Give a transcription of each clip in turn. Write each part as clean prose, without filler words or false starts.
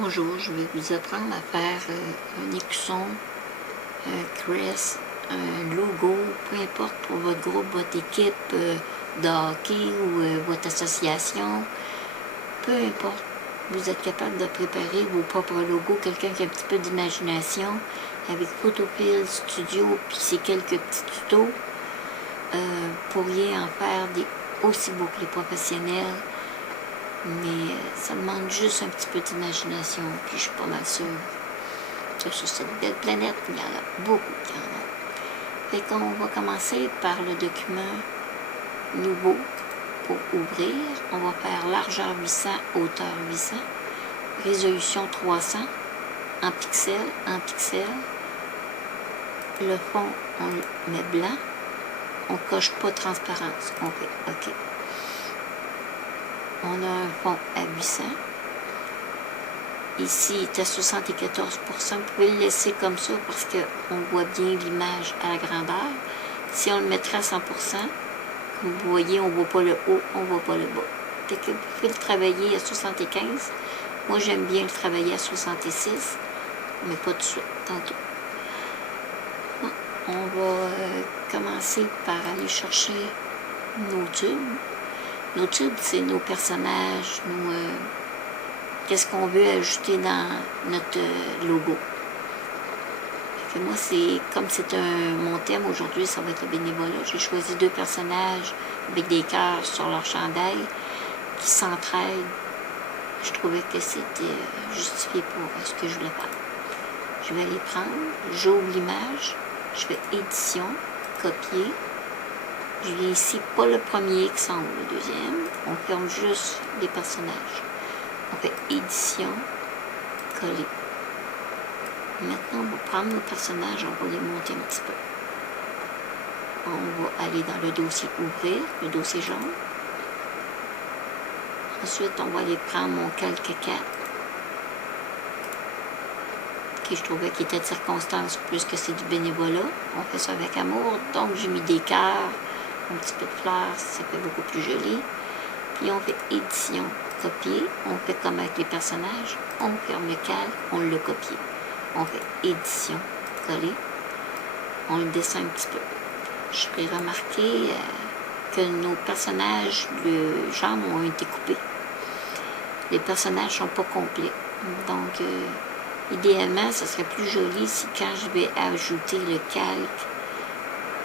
Bonjour, je vais vous apprendre à faire un écusson, un crest, un logo, peu importe pour votre groupe, votre équipe de hockey ou votre association, peu importe. Vous êtes capable de préparer vos propres logos, quelqu'un qui a un petit peu d'imagination, avec Photopil Studio, puis ces quelques petits tutos, pourriez en faire des aussi beaux que les professionnels. Mais ça demande juste un petit peu d'imagination, puis je suis pas mal sûre que sur cette belle planète, il y en a beaucoup qui en ont. Fait qu'on va commencer par le document nouveau pour ouvrir. On va faire largeur 800, hauteur 800, résolution 300, en pixels. Le fond, on le met blanc. On coche pas transparence. On fait OK. On a un fond à 800. Ici, il est à 74%. Vous pouvez le laisser comme ça parce qu'on voit bien l'image à la grandeur. Si on le mettrait à 100%, comme vous voyez, on ne voit pas le haut, on ne voit pas le bas. Fait que vous pouvez le travailler à 75. Moi, j'aime bien le travailler à 66, mais pas tout de suite, tantôt. On va commencer par aller chercher nos tubes. Nos tubes, c'est nos personnages, qu'est-ce qu'on veut ajouter dans notre logo. Fait que moi, comme c'est mon thème aujourd'hui, ça va être le bénévolat. J'ai choisi 2 personnages avec des cœurs sur leur chandail qui s'entraident. Je trouvais que c'était justifié pour ce que je voulais faire. Je vais aller prendre, j'ouvre l'image, je fais édition, copier. Je viens ici, pas le premier qui s'en le deuxième. On ferme juste les personnages. On fait édition, coller. Maintenant, on va prendre nos personnages, on va les monter un petit peu. On va aller dans le dossier ouvrir, le dossier jaune. Ensuite, on va aller prendre mon calque 4, qui je trouvais qu'il était de circonstance plus que c'est du bénévolat. On fait ça avec amour, donc j'ai mis des cœurs, un petit peu de fleurs, ça fait beaucoup plus joli. Puis on fait édition, copier, on fait comme avec les personnages, on ferme le calque, on le copie. On fait édition, coller, on le descend un petit peu. Je ferai remarquer que nos personnages, les jambes ont été coupées. Les personnages ne sont pas complets. Donc, idéalement, ce serait plus joli si quand je vais ajouter le calque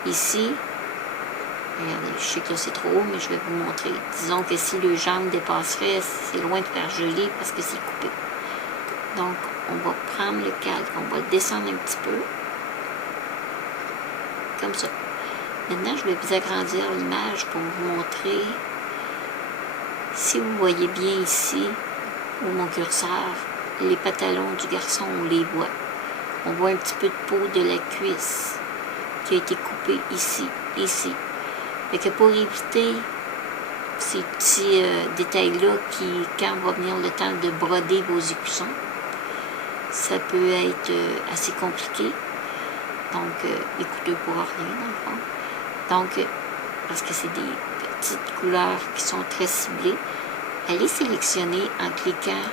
ici, regardez, je sais que c'est trop haut, mais je vais vous montrer. Disons que si le jambe dépasserait, c'est loin de faire joli parce que c'est coupé. Donc, on va prendre le calque, on va le descendre un petit peu. Comme ça. Maintenant, je vais vous agrandir l'image pour vous montrer. Si vous voyez bien ici, où mon curseur, les pantalons du garçon, on les voit. On voit un petit peu de peau de la cuisse qui a été coupée ici. Fait que pour éviter ces petits détails-là qui, quand va venir le temps de broder vos écussons, ça peut être assez compliqué. Donc, écoutez pour rien, dans le fond. Donc, parce que c'est des petites couleurs qui sont très ciblées, allez sélectionner en cliquant,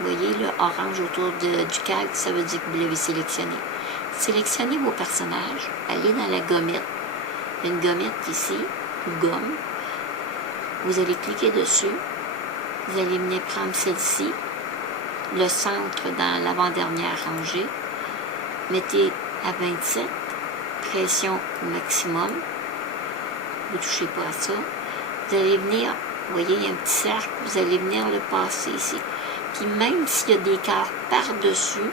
vous voyez le orange autour du calque, ça veut dire que vous l'avez sélectionné. Sélectionnez vos personnages, allez dans la gommette. Il y a une gommette ici, ou gomme. Vous allez cliquer dessus. Vous allez venir prendre celle-ci, le centre dans l'avant-dernière rangée. Mettez à 27, pression au maximum. Vous ne touchez pas à ça. Vous allez venir, vous voyez, il y a un petit cercle, vous allez venir le passer ici. Puis même s'il y a des cœurs par-dessus,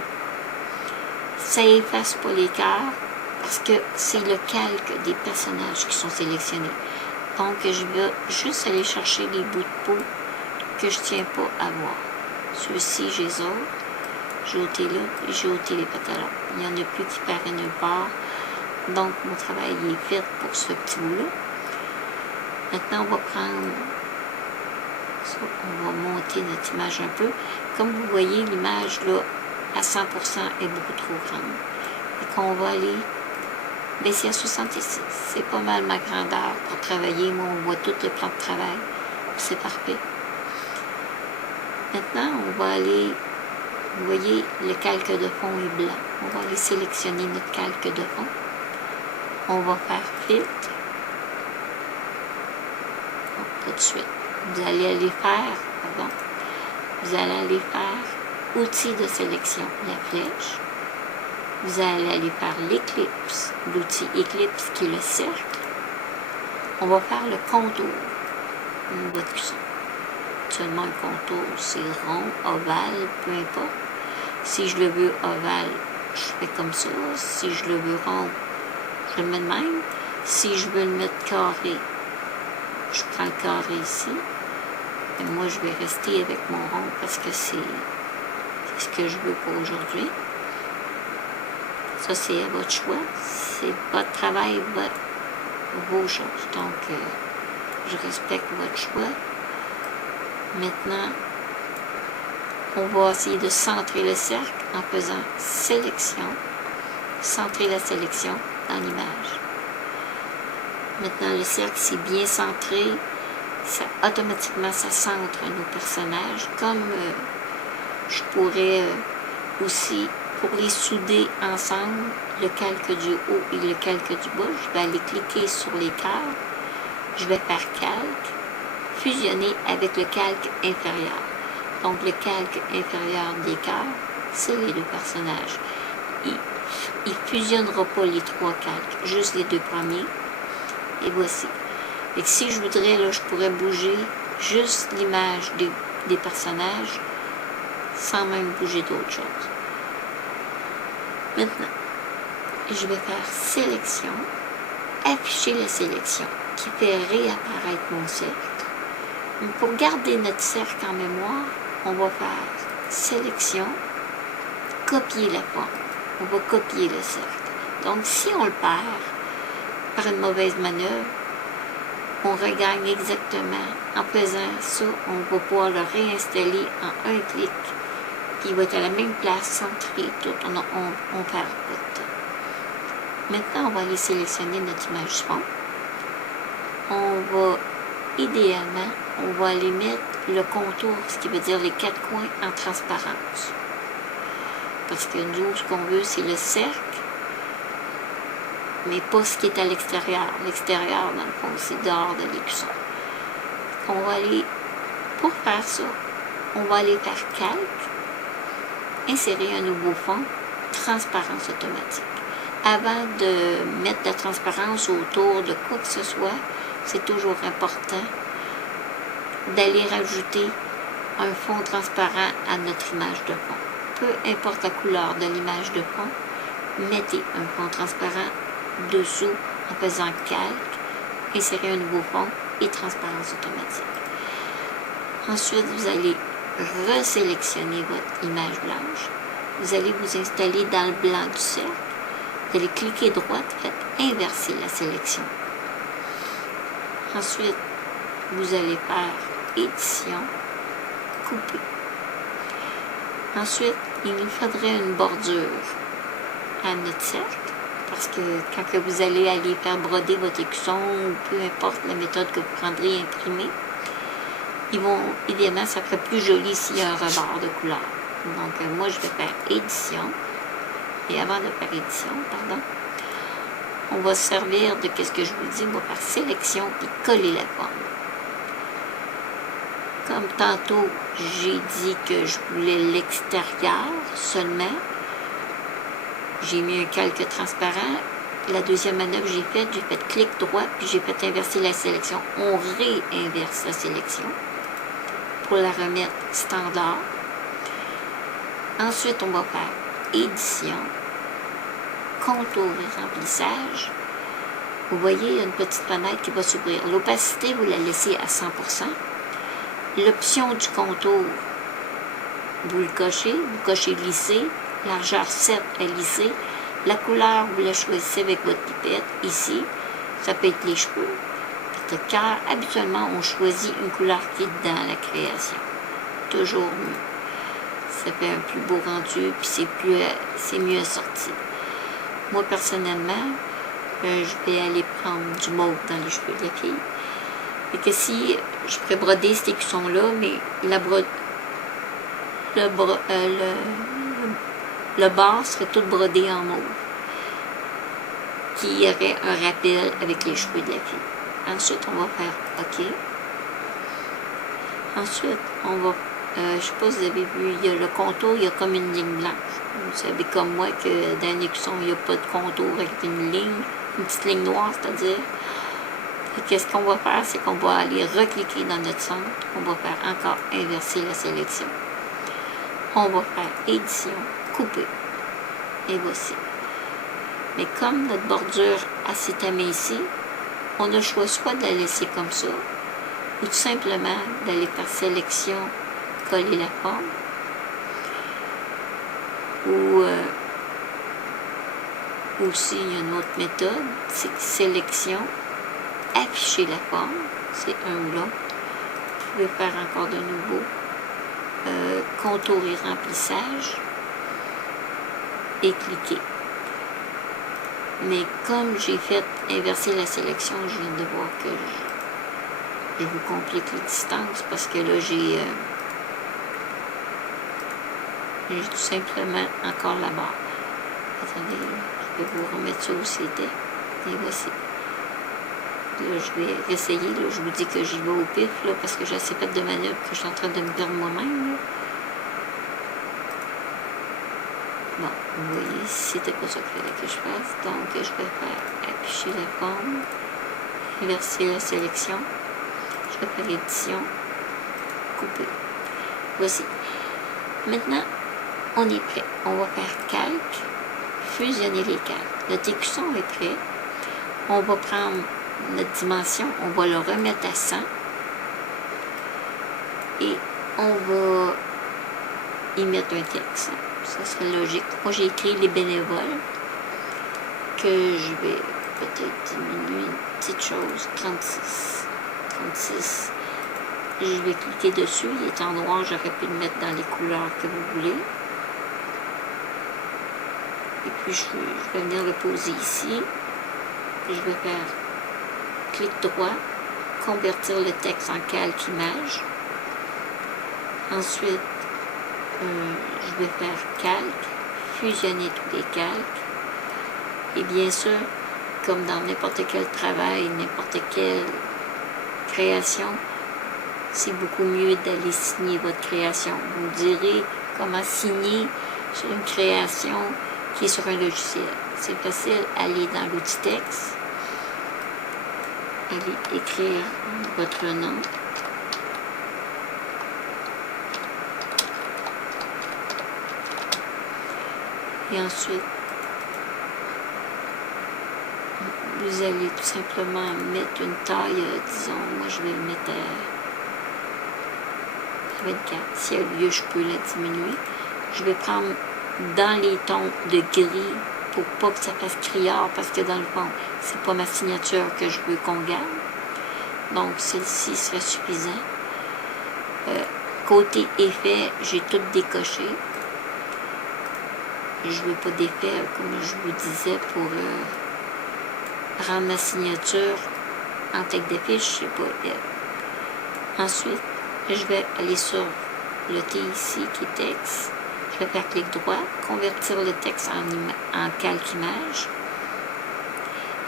ça efface pas les cœurs parce que c'est le calque des personnages qui sont sélectionnés. Donc, je vais juste aller chercher les bouts de peau que je ne tiens pas à voir. Ceux-ci, j'ai les autres. J'ai ôté là et j'ai ôté les pantalons. Il n'y en a plus qui paraissent nulle part. Donc, mon travail est fait pour ce petit bout-là. Maintenant, on va prendre ça. On va monter notre image un peu. Comme vous voyez, l'image là, à 100% est beaucoup trop grande. Et qu'on va aller baisser à 66. C'est pas mal ma grandeur pour travailler. Moi, on voit tout le plan de travail. C'est parfait. Maintenant, on va aller Vous voyez, le calque de fond est blanc. On va aller sélectionner notre calque de fond. On va faire filtre. Non, pas de suite. Vous allez aller faire, pardon, vous allez aller faire outils de sélection, la flèche. Vous allez aller faire l'éclipse, l'outil éclipse qui est le cercle. On va faire le contour de votre cuisson. Seulement un contour, c'est rond, ovale, peu importe. Si je le veux ovale, je fais comme ça. Si je le veux rond, je le mets de même. Si je veux le mettre carré, je prends le carré ici. Et moi, je vais rester avec mon rond parce que c'est ce que je veux pour aujourd'hui. Ça, c'est à votre choix. C'est votre travail, vos choses. Donc, je respecte votre choix. Maintenant, on va essayer de centrer le cercle en faisant sélection. Centrer la sélection dans l'image. Maintenant, le cercle, c'est bien centré. Ça, automatiquement, ça centre nos personnages. Comme je pourrais aussi, pour les souder ensemble, le calque du haut et le calque du bas, je vais aller cliquer sur les cœurs. Je vais faire calque, fusionner avec le calque inférieur. Donc, le calque inférieur des cœurs, c'est les deux personnages. Il ne fusionnera pas les trois calques, juste les deux premiers. Et voici. Et si je voudrais, là, je pourrais bouger juste l'image des personnages sans même bouger d'autres choses. Maintenant, je vais faire sélection, afficher la sélection qui fait réapparaître mon cercle. Pour garder notre cercle en mémoire, on va faire sélection, copier la forme. On va copier le cercle. Donc, si on le perd par une mauvaise manœuvre, on regagne exactement. En faisant ça, on va pouvoir le réinstaller en un clic. Il va être à la même place, centré, tout. On perd pas. Maintenant, on va aller sélectionner notre image du fond. On va, idéalement, on va aller mettre le contour, ce qui veut dire les quatre coins, en transparence. Parce que nous, ce qu'on veut, c'est le cercle, mais pas ce qui est à l'extérieur. L'extérieur, dans le fond, c'est dehors de l'écusson. On va aller, pour faire ça, on va aller faire calque, insérer un nouveau fond, transparence automatique. Avant de mettre de la transparence autour de quoi que ce soit, c'est toujours important d'aller rajouter un fond transparent à notre image de fond. Peu importe la couleur de l'image de fond, mettez un fond transparent dessous en faisant calque, insérer un nouveau fond et transparence automatique. Ensuite, vous allez resélectionner votre image blanche. Vous allez vous installer dans le blanc du cercle. Vous allez cliquer droite, faites inverser la sélection. Ensuite, vous allez faire édition, couper. Ensuite, il nous faudrait une bordure à notre cercle, parce que quand vous allez faire broder votre écusson, ou peu importe la méthode que vous prendrez à imprimer, idéalement, ça ferait plus joli s'il y a un rebord de couleur. Donc, moi, je vais faire édition. Et avant de faire édition, on va se servir de ce que je vous dis, on va faire sélection et coller la forme. Comme tantôt, j'ai dit que je voulais l'extérieur seulement. J'ai mis un calque transparent. La deuxième manœuvre que j'ai fait clic droit, puis j'ai fait inverser la sélection. On réinverse la sélection pour la remettre standard. Ensuite, on va faire édition, contour et remplissage. Vous voyez, il y a une petite fenêtre qui va s'ouvrir. L'opacité, vous la laissez à 100%. L'option du contour, vous le cochez. Vous cochez lisser. Largeur 7 à lisser. La couleur, vous la choisissez avec votre pipette. Ici, ça peut être les cheveux. Le cœur, habituellement, on choisit une couleur qui est dans la création. Toujours mieux. Ça fait un plus beau rendu, puis c'est mieux assorti. Moi, personnellement, je vais aller prendre du mauve dans les cheveux de la fille. Et que si je pourrais broder cet écusson-là, mais le bord serait tout brodé en mauve, qui aurait un rappel avec les cheveux de la fille. Ensuite, on va faire OK. Ensuite, on va, je ne sais pas si vous avez vu, il y a le contour, il y a comme une ligne blanche. Vous savez comme moi que dans l'écusson, il n'y a pas de contour avec une ligne, une petite ligne noire, c'est-à-dire. Qu'est-ce qu'on va faire, c'est qu'on va aller recliquer dans notre centre. On va faire encore inverser la sélection. On va faire édition, couper. Et voici. Mais comme notre bordure s'est amincie, on a le choix soit de la laisser comme ça, ou tout simplement d'aller faire sélection, coller la forme, ou aussi il y a une autre méthode, c'est sélection, afficher la forme, c'est un ou l'autre. Vous pouvez faire encore de nouveau contour et remplissage et cliquer. Mais comme j'ai fait inverser la sélection, je viens de voir que je vous complique l'existence parce que là j'ai tout simplement encore la barre. Attendez, je vais vous remettre ça où c'était. Et voici. Là, je vais essayer. Là, je vous dis que j'y vais au pif là, parce que j'ai assez fait de manœuvres que je suis en train de me perdre moi-même. Bon, vous voyez, c'était pas ça qu'il fallait que je fasse. Donc, je vais faire afficher la forme, inverser la sélection. Je vais faire édition, couper. Voici. Maintenant, on est prêt. On va faire calque, fusionner les calques. Notre écusson est prêt. On va prendre notre dimension, on va le remettre à 100 et on va y mettre un texte. Ça serait logique. Moi, j'ai écrit les bénévoles que je vais peut-être diminuer une petite chose, 36. Je vais cliquer dessus. Il est en noir, j'aurais pu le mettre dans les couleurs que vous voulez. Et puis, je vais venir le poser ici. Puis, je vais faire clic droit, convertir le texte en calque image. Ensuite, je vais faire calque, fusionner tous les calques. Et bien sûr, comme dans n'importe quel travail, n'importe quelle création, c'est beaucoup mieux d'aller signer votre création. Vous me direz comment signer sur une création qui est sur un logiciel. C'est facile, aller dans l'outil texte, allez écrire votre nom. Et ensuite, vous allez tout simplement mettre une taille, disons, moi je vais le mettre à 24. S'il y a lieu, je peux la diminuer. Je vais prendre dans les tons de gris pour pas que ça fasse criard, parce que dans le fond, c'est pas ma signature que je veux qu'on garde. Donc, celle-ci serait suffisant. Côté effet, j'ai tout décoché. Je veux pas d'effet, comme je vous disais, pour rendre ma signature en tête d'affiche, je sais pas. Ensuite, je vais aller sur le T ici qui est texte. Je vais faire clic droit, convertir le texte en calque image.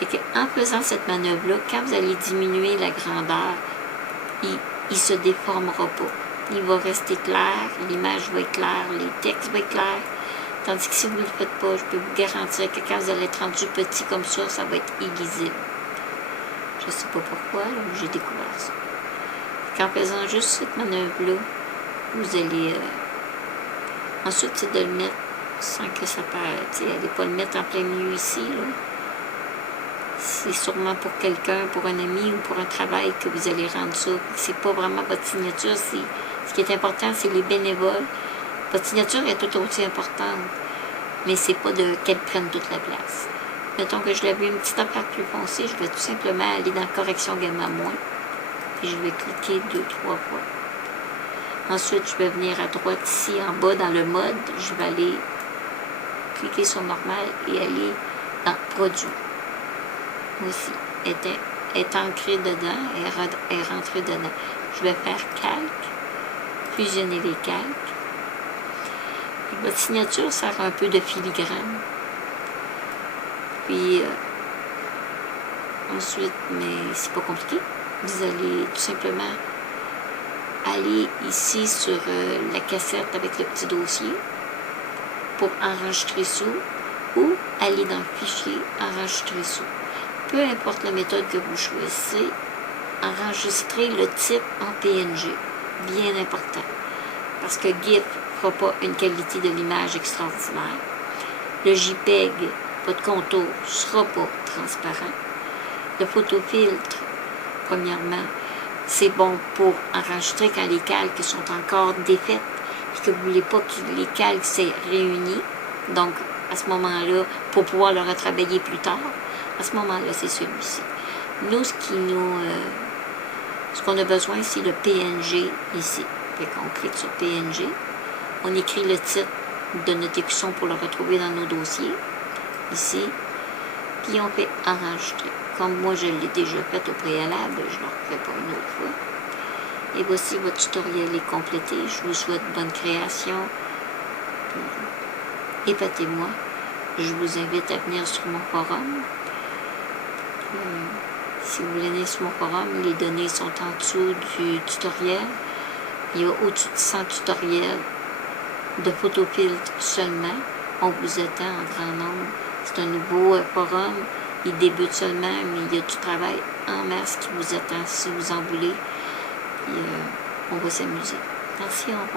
Et qu'en faisant cette manœuvre-là, quand vous allez diminuer la grandeur, il ne se déformera pas. Il va rester clair, l'image va être claire, les textes vont être clairs. Tandis que si vous ne le faites pas, je peux vous garantir que quand vous allez être rendu petit comme ça, ça va être illisible. Je ne sais pas pourquoi, là, mais j'ai découvert ça. En faisant juste cette manœuvre-là, vous allez... ensuite, c'est de le mettre sans que ça paraisse. N'allez pas le mettre en plein milieu ici. C'est sûrement pour quelqu'un, pour un ami ou pour un travail que vous allez rendre ça. C'est pas vraiment votre signature. Ce qui est important, c'est les bénévoles. Votre signature est tout aussi importante, mais c'est pas qu'elle prenne toute la place. Mettons que je l'avais une petite affaire plus foncée, je vais tout simplement aller dans correction gamma moins. Et je vais cliquer 2-3 fois. Ensuite, je vais venir à droite ici, en bas, dans le mode. Je vais aller cliquer sur normal et aller dans produit. Aussi, est ancré dedans, est rentré dedans. Je vais faire calque, fusionner les calques. Votre signature sert un peu de filigrane. Puis, ensuite, mais c'est pas compliqué. Vous allez tout simplement aller ici sur la cassette avec le petit dossier pour enregistrer sous ou aller dans le fichier enregistrer sous. Peu importe la méthode que vous choisissez, enregistrez le type en PNG. Bien important. Parce que GIF ne fera pas une qualité de l'image extraordinaire. Le JPEG, pas de contour, ne sera pas transparent. Le photofiltre, premièrement, c'est bon pour enregistrer quand les calques sont encore défaites et que vous ne voulez pas que les calques s'aient réunis. Donc, à ce moment-là, pour pouvoir le retravailler plus tard, à ce moment-là, c'est celui-ci. Nous, ce qu'on a besoin, c'est le PNG ici. Fait qu'on clique sur PNG. On écrit le titre de notre écusson pour le retrouver dans nos dossiers. Ici. Puis on fait enregistrer. Comme moi, je l'ai déjà fait au préalable, je ne le refais pas une autre fois. Et voici votre tutoriel est complété. Je vous souhaite bonne création. Épatez-moi. Je vous invite à venir sur mon forum. Si vous voulez venir sur mon forum, les données sont en dessous du tutoriel. Il y a au-dessus de 100 tutoriels de photofiltre seulement. On vous attend en grand nombre. C'est un nouveau forum. Il débute seulement, mais il y a du travail en masse qui vous attend si vous en voulez. Et, on va s'amuser. Merci, au revoir.